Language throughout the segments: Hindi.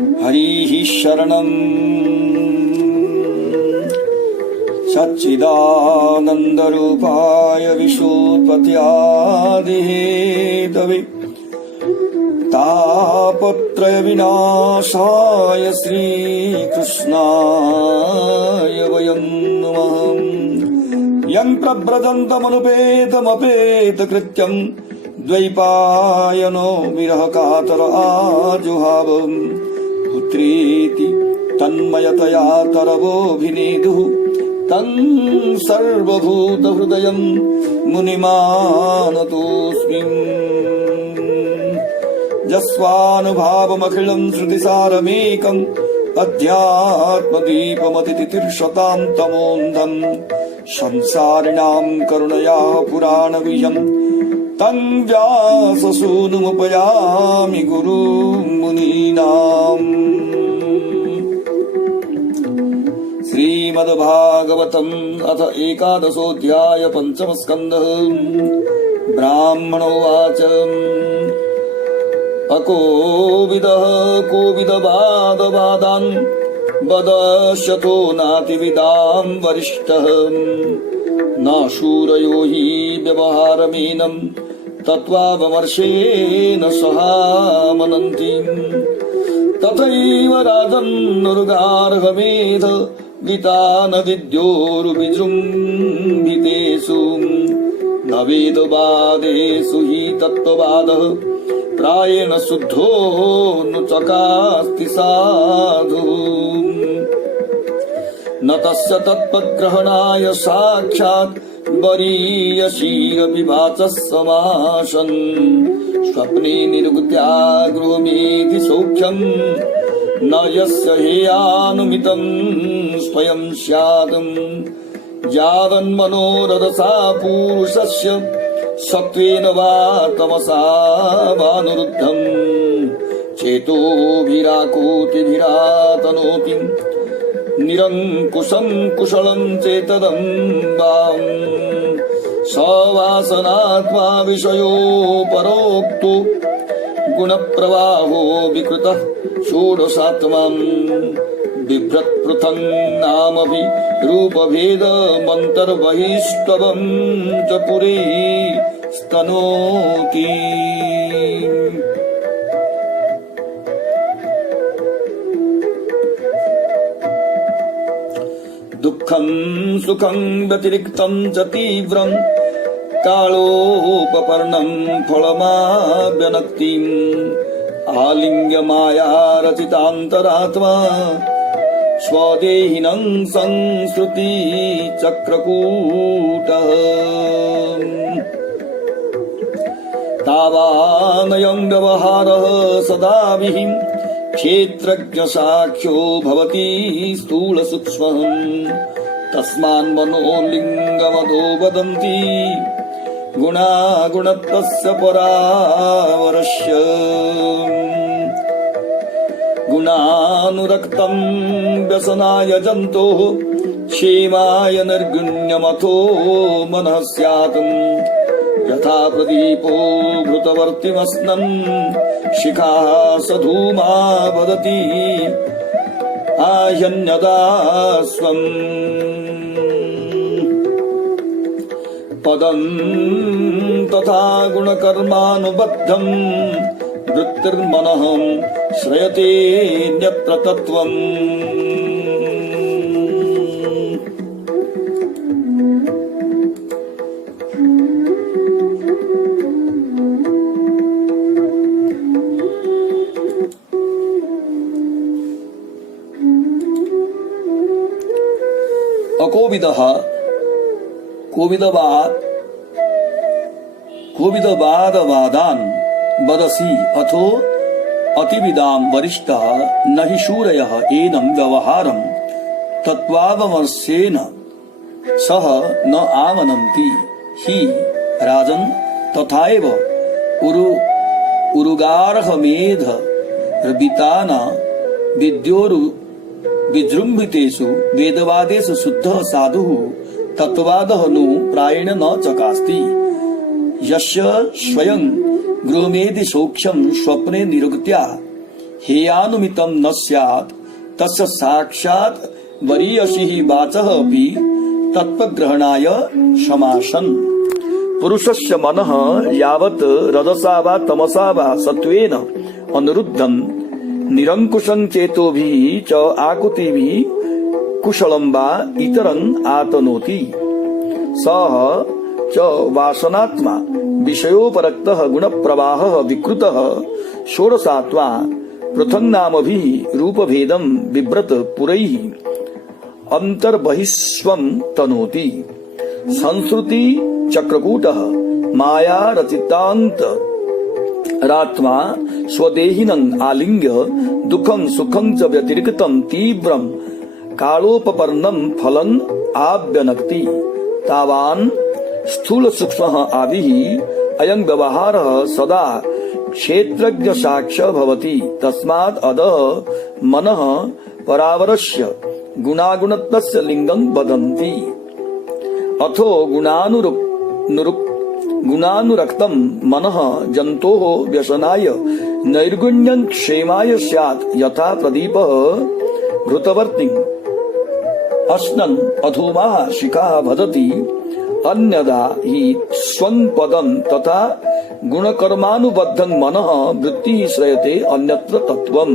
हरिः शरणम् सच्चिदानन्दरूपाय विश्वोत्पत्त्यादिहेतवे तापत्रय विनाशाय श्रीकृष्णाय वयं नमः। यं प्रव्रजन्तमनुपेतमपेतकृत्यं द्वैपायनो विरह कातर आजुहाव पुत्रेति तन्मयतया तरवोऽभिनेदुः तं सर्वभूतहृदयं मुनिमानतोऽस्मि। यस्वानुभावमखिलं श्रुतिसारमेकम् अध्यात्मदीपमतितितिर्षतां तमोऽन्धं संसारिणां करुणया पुराणविजं तं व्याससूनुमुपयामि गुरुं मुनीनाम्। श्रीमद्भागवतम् अथ एकादशोऽध्याय पंचम स्कन्धः। ब्राह्मणोवाच अकोविदः कोविदवादवादान् वदश्यतो नातिविदां वरिष्ठः न शूरयो हि व्यवहारमेनं तत्त्वावमर्शेन सहामनन्ति। तथैव राजन्नरुगार्हमेध गीतान विद्योरुविजृम्भितेषु न वेदवादेषु हि तत्त्ववादः प्रायेण शुद्धो न चकास्ति साधु। न तस्य तत्त्वग्रहणाय साक्षात् वरीयसीरपि वाचः समासन् स्वप्ने निर्गत्यागृहमेधि सौख्यम् न यस्य हेयानुमितं स्वयं स्यात्। यावन्मनोरथसा पुरुषस्य सत्त्वेन वा तमसा वानुरुद्धम् चेतोभिराकोतिभिरातनोति निरङ्कुशं कुशलं चेतदं वाम्। सवासनात्मा विषयो परोक्तो गुणप्रवाहो विकृतः षोडशात्माम् बिभ्रत्पृथङ् नामभि रूपभेदमन्तर्बहिष्टवं च पुरे स्तनोति। दुःखं सुखं व्यतिरिक्तं च तीव्रं कालोपपर्णं फलमाव्यनक्तिम् आलिङ्ग्य माया रचितान्तरात्मा स्वदेहिनं संसृति चक्रकूटः। तावानयं व्यवहारः सदाभिः क्षेत्रज्ञसाख्यो भवति स्थूलसूक्ष्मः तस्मान्मनोलिङ्गमदो वदन्ति गुणागुणत्वस्य परावरस्य। गुणानुरक्तं व्यसनाय जन्तोः क्षेमाय निर्गुण्यमथो मनः स्यात्। यथा प्रदीपो घृतवर्तिमस्नं शिखाः सधूमा वदति आह्यन्यदा स्वम्। पदं तथा गुणकर्मानुबद्धं वृत्तिर्मनः श्रयतेऽन्यत्र तत्त्वम्। अकोविदः कोविदवादवादान् वदसि अथो अतिविदां वरिष्ठः न हि शूरयः एनं व्यवहारं तत्त्वावमर्शेन सह न आमनन्ति हि राजन्। तथैव उरुगार्हमेध रबितान विद्योरु विजृम्भितेषु वेदवादेषु शुद्धः साधुः तत्त्ववादः नु प्रायेण न चकास्ति। यस्य स्वयं गृहमेधि सौख्यं स्वप्ने निरुक्त्या हेयानुमितं न स्यात् तस्य साक्षात् वरीयसिः वाचः अपि तत्त्वग्रहणाय समासन्। पुरुषस्य मनः यावत् रजसा वा तमसा वा सत्त्वेन अनुरुद्धं निरंकुशं चेतोभिः च आकुतिभिः कुशलं वा इतरं आतनोति सः च वासनात्मा विषयोपरक्तः गुणप्रवाहः विकृतः षोडशात्मा पृथङ्नामभिः रूपभेदं बिभ्रत पुरैः अंतर्बहिस्वं तनोति। संस्कृति चक्रकूटः माया रचितान्त रात्मा स्वदेहिनं आलिंग्य दुःखं सुखं च व्यतिरिक्तं तीव्रं कालोपपर्णं फलं आव्यनक्ति तावान् स्थूल सूक्ष्मः आदिः अयं व्यवहारः सदा क्षेत्रज्ञ साक्ष भवति। तस्मात् अधः मनः परावरस्य गुणागुणत्वस्य लिंगं वदन्ति। अथो गुणानुरक्तं मनः जन्तोः व्यसनाय नैर्गुण्यं क्षेमाय स्यात् यथा प्रदीपः घृतवर्तिं अश्नन् अधूमाः शिखाः भजति अन्यदा हि स्वं पदं तथा गुणकर्मानुबद्धं मनः वृत्तिः श्रयते अन्यत्र तत्त्वम्।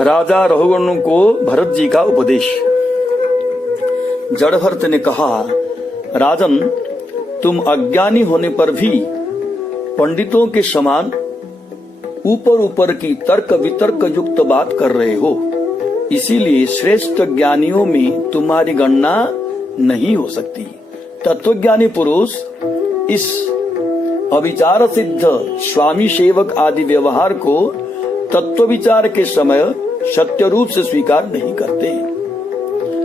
राजा रघुगण को भरत जी का उपदेश। जड़भरत ने कहा, राजन, तुम अज्ञानी होने पर भी पंडितों के समान ऊपर ऊपर की तर्क वितर्क युक्त बात कर रहे हो, इसीलिए श्रेष्ठ ज्ञानियों में तुम्हारी गणना नहीं हो सकती। तत्वज्ञानी पुरुष इस अविचार सिद्ध स्वामी सेवक आदि व्यवहार को तत्व विचार के समय सत्य रूप से स्वीकार नहीं करते।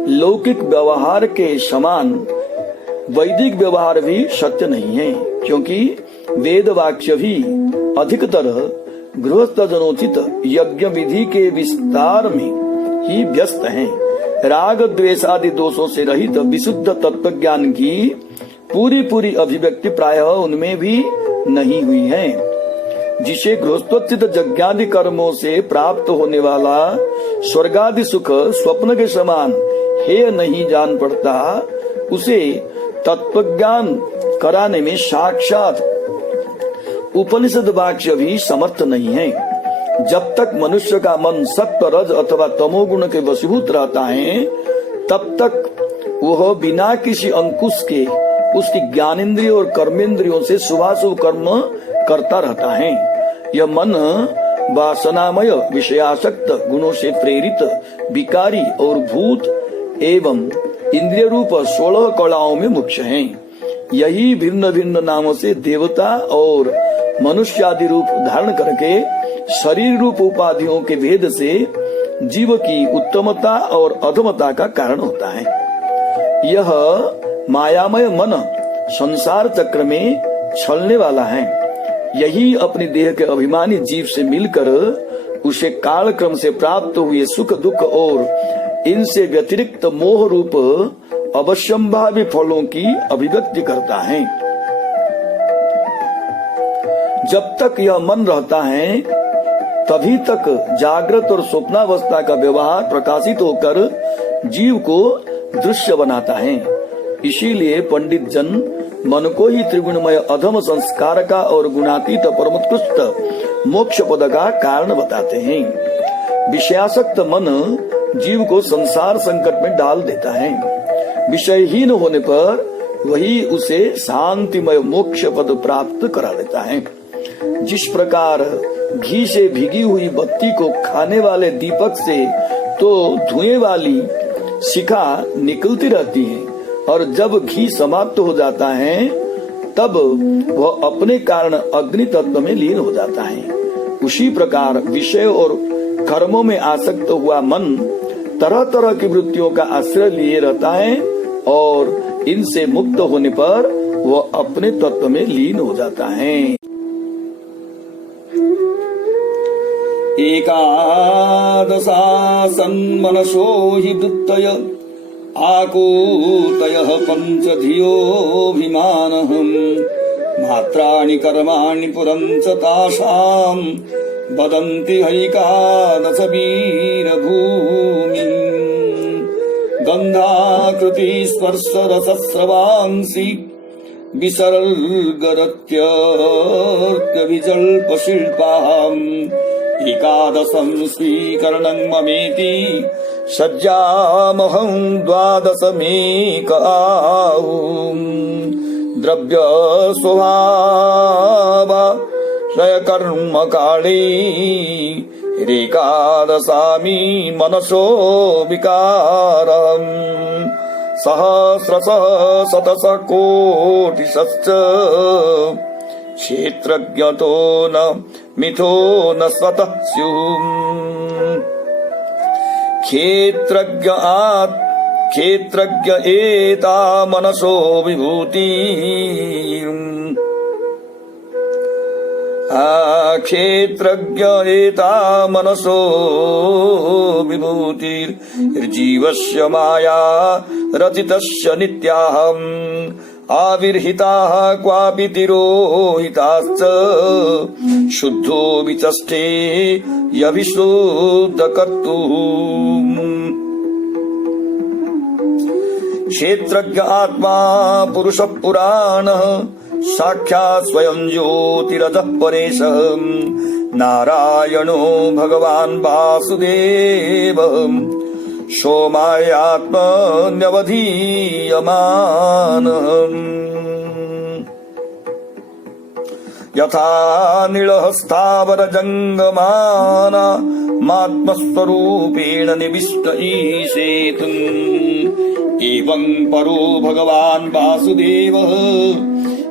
लौकिक व्यवहार के समान वैदिक व्यवहार भी सत्य नहीं है, क्योंकि वेद वाक्य भी अधिकतर गृहस्थ जनोचित यज्ञ विधि के विस्तार में ही व्यस्त हैं। राग द्वेष आदि दोषों से रहित विशुद्ध तत्व ज्ञान की पूरी अभिव्यक्ति प्रायः उनमें भी नहीं हुई है। जिसे गृहस्थोचित यज्ञादि कर्मों से प्राप्त होने वाला स्वर्गादि सुख स्वप्न के समान हेय नहीं जान पड़ता, उसे तत्वज्ञान कराने में साक्षात उपनिषद वाक्य भी समर्थ नहीं है। जब तक मनुष्य का मन सत्व रज अथवा तमोगुण के वशीभूत रहता है, तब तक वह बिना किसी अंकुश के उसकी ज्ञानेन्द्रिय और कर्मेंद्रियों से शुभाशुभ कर्म करता रहता है। यह मन वासनामय विषयासक्त गुणों से प्रेरित विकारी और भूत एवं इंद्रिय रूप 16 कलाओं में मुख्य हैं। यही भिन्न भिन्न नामों से देवता और मनुष्य आदि रूप धारण करके शरीर रूप उपाधियों के भेद से जीव की उत्तमता और अधमता का कारण होता है। यह मायामय मन संसार चक्र में छलने वाला है। यही अपनी देह के अभिमानी जीव से मिलकर उसे काल क्रम से प्राप्त हुए सुख दुख और इनसे व्यतिरिक्त मोह रूप अवश्यंभावी फलों की अभिव्यक्ति करता है। जब तक यह मन रहता है, तभी तक जागृत और स्वप्नावस्था का व्यवहार प्रकाशित होकर जीव को दृश्य बनाता है। इसीलिए पंडित जन मन को ही त्रिगुणमय अधम संस्कार का और गुणातीत परमोत्कृष्ट मोक्ष पद का कारण बताते हैं। विषयासक्त मन जीव को संसार संकट में डाल देता है। विषयहीन होने पर वही उसे शांतिमय मोक्ष पद प्राप्त करा देता है। जिस प्रकार घी से भिगी हुई बत्ती को खाने वाले दीपक से तो धुएं वाली शिखा निकलती रहती है, और जब घी समाप्त हो जाता है तब वह अपने कारण अग्नि तत्व में लीन हो जाता है। उसी प्रकार विषय और कर्मों में आसक्त हुआ मन तरह तरह की वृत्तियों का आश्रय लिए रहता है, और इनसे मुक्त होने पर वह अपने तत्व में लीन हो जाता है। एकादशासन् मनसो हि वृत्तय आकूतयः पञ्चधियोऽभिमानहम् मात्राणि कर्माणि पुरं च तासाम् वदन्ति हैकादश वीरभूमिम् गन्धाकृति स्पर्शरसस्रवांसि विसर्गरत्यर्कविजल्पशिल्पाम् एकादशं स्वीकरणं ममेति सज्जामहं द्वादशमेक आहुम् द्रव्य स्वभावक्षय कर्म काले एकादशामि मनसो विकारम् सहस्रश शतश कोटिशश्च क्षेत्रज्ञतो न मिथो न स्वतः स्युः क्षेत्रज्ञ एता मनसो विभूति क्षेत्रज्ञ एता मनसो विभूतिर्जीवस्य माया रचितस्य नित्याहम् आविर्हिताः क्वापि तिरोहिताश्च शुद्धो विचष्टे यविशुद्धकर्तुः क्षेत्रज्ञ आत्मा पुरुषः पुराणः साक्षात् स्वयं ज्योतिरजः परेशः नारायणो भगवान् वासुदेवः सोमायात्मन्यवधीयमानः यथा नीलः स्थावरजङ्गमानामात्मस्वरूपेण निविष्ट ईशेतुम् एवं परो भगवान् वासुदेवः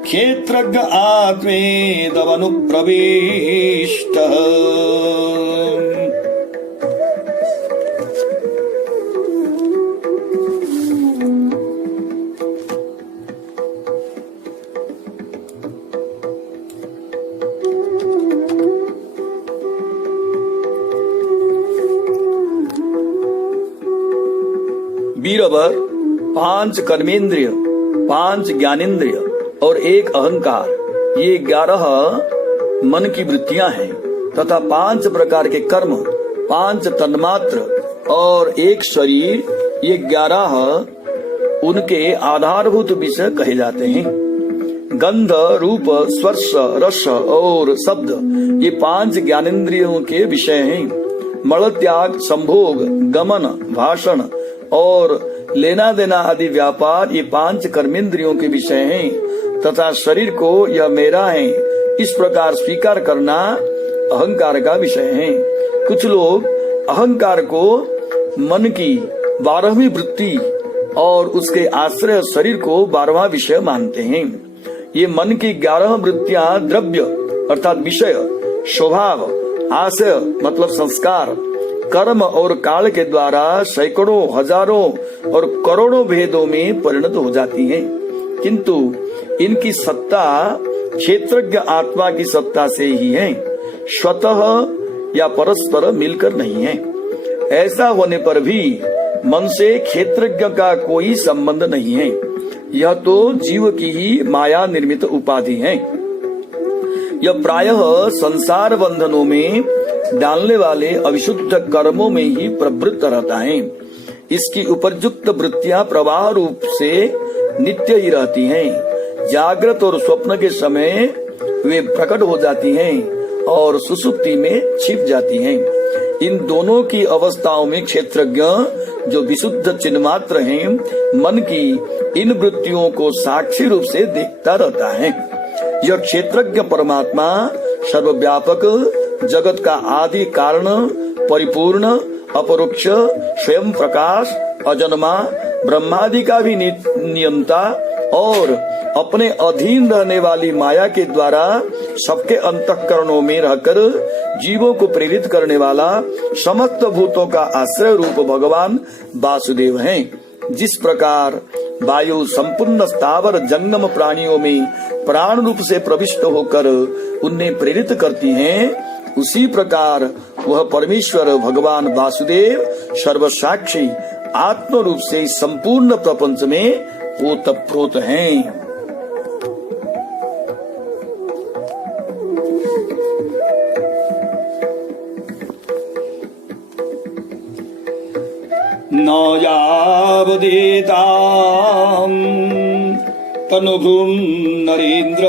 क्षेत्रज्ञ आत्मेदमनुप्रविष्टः वीरवर 5 कर्मेंद्रिय, 5 ज्ञानेंद्रिय और 1 अहंकार, ये 11 मन की वृत्तियां हैं तथा 5 प्रकार के कर्म, 5 तन्मात्र और 1 शरीर, ये 11 उनके आधारभूत विषय कहे जाते हैं। गंध, रूप, स्पर्श, रस और शब्द, ये 5 ज्ञानेंद्रियों के विषय हैं। मल त्याग, संभोग, गमन, भाषण और लेना देना आदि व्यापार, ये 5 कर्मेंद्रियों के विषय हैं तथा शरीर को यह मेरा है इस प्रकार स्वीकार करना अहंकार का विषय है। कुछ लोग अहंकार को मन की 12वीं वृत्ति और उसके आश्रय शरीर को 12वां विषय मानते हैं। ये मन की 11 वृत्तियां द्रव्य अर्थात विषय, स्वभाव, आशय मतलब संस्कार, कर्म और काल के द्वारा सैकड़ों, हजारों और करोड़ों भेदों में परिणत हो जाती हैं, किंतु इनकी सत्ता क्षेत्रज्ञ आत्मा की सत्ता से ही है, स्वतः या परस्पर मिलकर नहीं है। ऐसा होने पर भी मन से क्षेत्रज्ञ का कोई संबंध नहीं है। यह तो जीव की ही माया निर्मित उपाधि है। यह प्रायः संसार बंधनों में डालने वाले अविशुद्ध कर्मों में ही प्रवृत्त रहता है। इसकी उपयुक्त वृत्तियां प्रवाह रूप से नित्य ही रहती हैं। जागृत और स्वप्न के समय वे प्रकट हो जाती हैं और सुसुप्ति में छिप जाती हैं। इन दोनों की अवस्थाओं में क्षेत्रज्ञ जो विशुद्ध चिन्मात्र हैं, मन की इन वृत्तियों को साक्षी रूप से देखता रहता है। यह क्षेत्रज्ञ परमात्मा सर्वव्यापक, जगत का आदि कारण, परिपूर्ण, अपरोक्ष, स्वयं प्रकाश, अजन्मा, ब्रह्मादि का भी नियंता और अपने अधीन रहने वाली माया के द्वारा सबके अंतःकरणों में रहकर जीवों को प्रेरित करने वाला समस्त भूतों का आश्रय रूप भगवान वासुदेव हैं। जिस प्रकार वायु संपूर्ण स्थावर जंगम प्राणियों में प्राण रूप से प्रविष्ट होकर उन्हें प्रेरित करती हैं, उसी प्रकार वह परमेश्वर भगवान वासुदेव सर्वसाक्षी आत्म रूप से संपूर्ण प्रपंच में ओतप्रोत हैं। न यावदेतां तनुभृं नरेन्द्र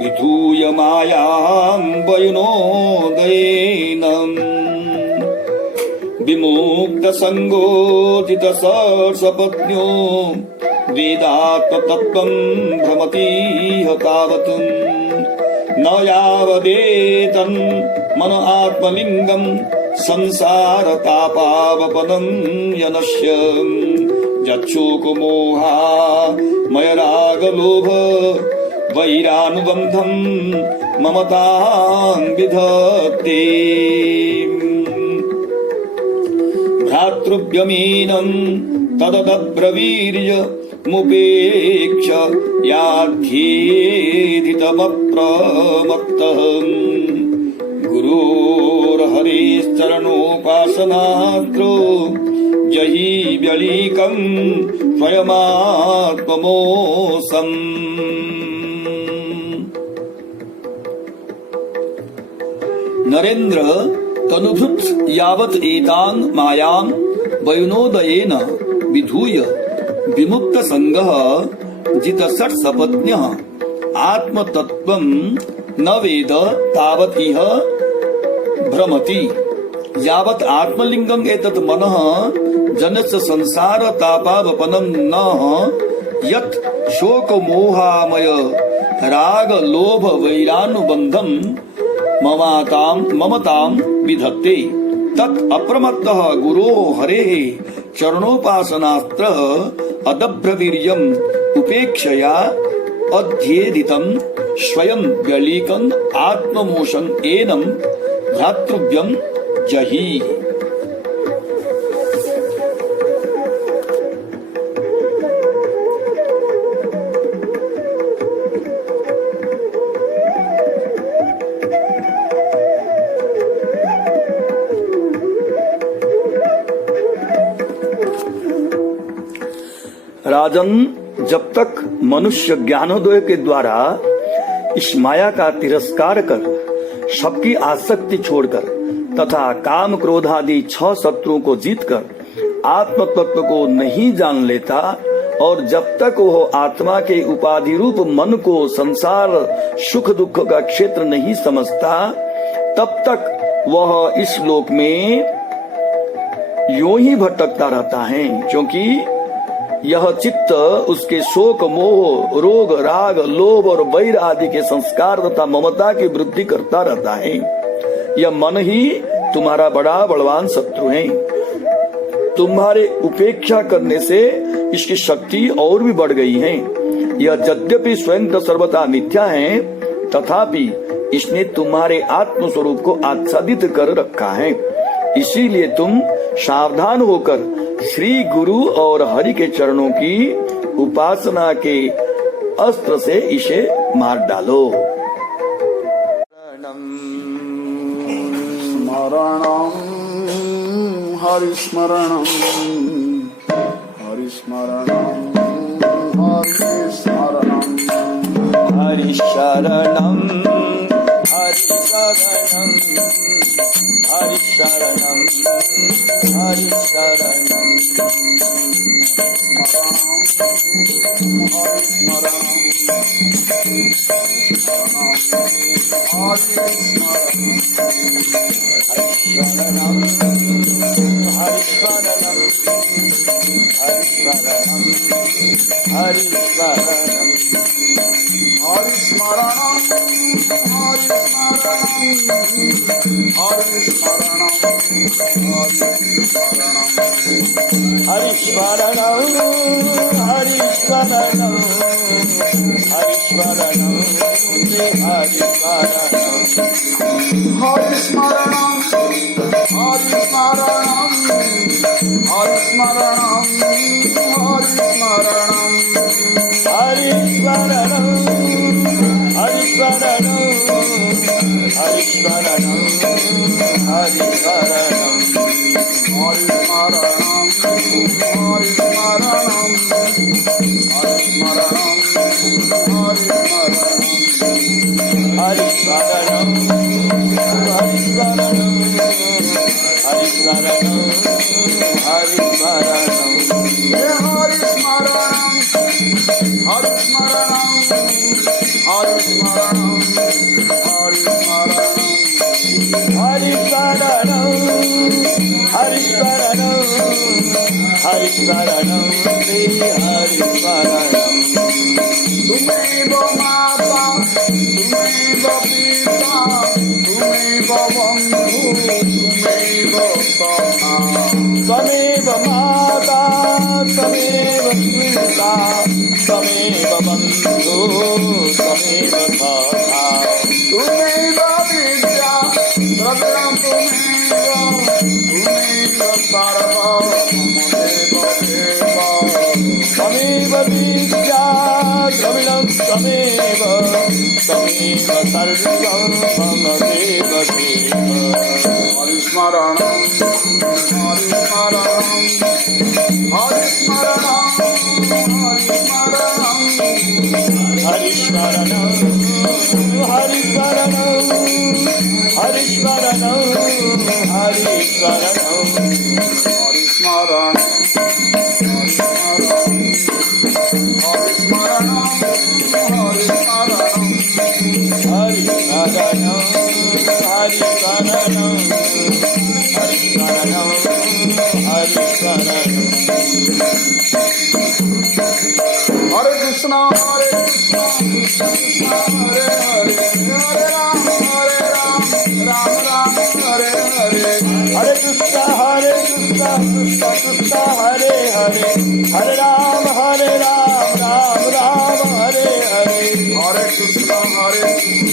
विधूय मायां वयुनोदयेन विमुक्तसङ्गोदितसपत्न्यो वेदात्मतत्त्वं भ्रमतीह तावत् न यावदेतं मन आत्मलिङ्गं संसारतापावपदं यनस्य यच्छोकमोहा मयरागलोभ वैरानुबन्धं ममतां विधत्ते भ्रातृव्यमीनं तदब्रवीर्य मुपेक्ष याध्येधितमप्रमत्तः गुरोर्हरेश्चरणोपासनात्रो जहि व्यलीकं स्वयमात्ममोसम्। नरेन्द्र तनुभृत् यावत् एतां मायां वयुनोदयेन विधूय विमुक्त संगः जितषट्सपत्न्यः आत्मतत्त्वं न वेद तावत् इह भ्रमति यावत् आत्मलिंगं एतत् मनः जनस्य संसार तापावपनं न यत् शोक मोहामय राग लोभ वैरानुबंधं ममतां विधत्ते तत् अप्रमत्तः गुरोः हरेः चरणोपासनास्त्र अदभ्रवीर्यम् उपेक्षया अध्येदितं स्वयं व्यलीकं आत्ममोषं एनं भ्रातृव्यं जहि। राजन, जब तक मनुष्य ज्ञानोदय के द्वारा इस माया का तिरस्कार कर सबकी आसक्ति छोड़कर तथा काम क्रोध आदि 6 शत्रुओं को जीतकर आत्म तत्व को नहीं जान लेता और जब तक वह आत्मा के उपाधि रूप मन को संसार सुख दुख का क्षेत्र नहीं समझता तब तक वह इस लोक में यूं ही भटकता रहता है, क्योंकि यह चित्त उसके शोक मोह रोग राग लोभ और वैर आदि के संस्कार तथा ममता की वृद्धि करता रहता है। यह मन ही तुम्हारा बड़ा बलवान शत्रु है। तुम्हारे उपेक्षा करने से इसकी शक्ति और भी बढ़ गई है। यह यद्यपि स्वयं तो सर्वथा मिथ्या है तथापि इसने तुम्हारे आत्म स्वरूप को आच्छादित कर रखा है। इसीलिए तुम सावधान होकर श्री गुरु और हरि के चरणों की उपासना के अस्त्र से इसे मार डालो। स्मरणं हरिस्मरणं हरिस्मरणं हरिस्मरणं हरिशरणं हरिशरणं हरिशरणं हरिशरणं हरिस्मरणं हरिस्मरणं हरिस्मरणं हरिस्मरणं हरिस्मरणं हरिस्मरणं हरिस्मरणं हरिस्मरणं हरिस्मरणं तुमेव माता तुमेव पिता तुमेव बन्धु तुमेव सखा त्वमेव माता त्वमेव पिता त्वमेव बन्धु त्वमेव सखा तुमेव विद्या द्रव्यं तुमेव सर्वं ममेव देव त्वमेव विद्या द्रविणं त्वमेव त्वमेव सर्वं ममदेव देव हरिस्मरणं हरिस्मरणं हरिस्मरणं हरिस्मरणं हरिस्मरणं हरिस्मरणं हरिस्मरणं हरिस्मरणं हरिस्मरणं हरिस्मरणं हरिस्मरणं हरे कृष्ण कृष्ण कृष्ण हरे हरे हरे राम राम राम हरे हरे हरे कृष्ण कृष्ण कृष्ण हरे हरे हरे राम राम राम हरे हरे हरे कृष्ण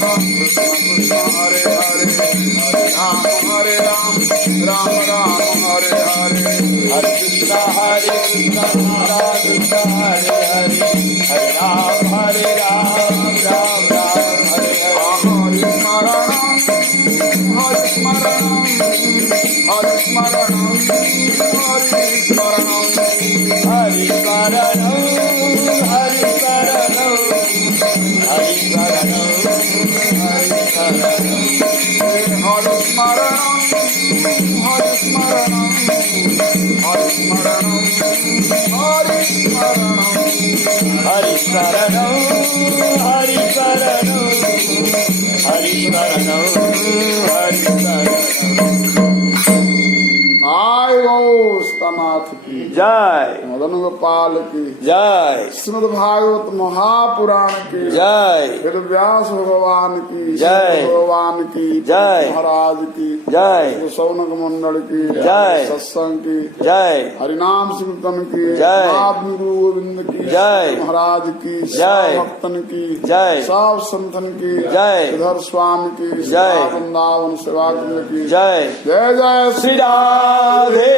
कृष्ण कृष्ण हरे हरे हरे राम राम राम हरे हरे हरे कृष्ण कृष्ण कृष्ण हरे हरे हरे राम राम राम हरे हरे हरिस्मरणं हरिस्मरणं हरिस्मरणं हरिस्मरणं हरिस्मरणं हरिस्मरणं हरिस्मरणं हरिस्मरणं हरिस्मरणं हरिस्मरणं हरिस्मरणं हरिस्मरणं हरिस्मरणं हरिस्मरणं आय स्तनाथ की जय मदन गोपाल की जय श्रीमद् भागवत महापुराण की जय वेद व्यास भगवान की जय। भगवान की जय। महाराज की जय। सौनक मंडल की जय। सत्संग की जय हरिनाम कीर्तन की जय। आत्म गुरु गोविंद की जय। महाराज की जय। भक्तन की जय। सब संतन की जय। श्रीधर स्वामी की जय। वृंदावन सेवा केंद्र की जय जय जय श्री राधे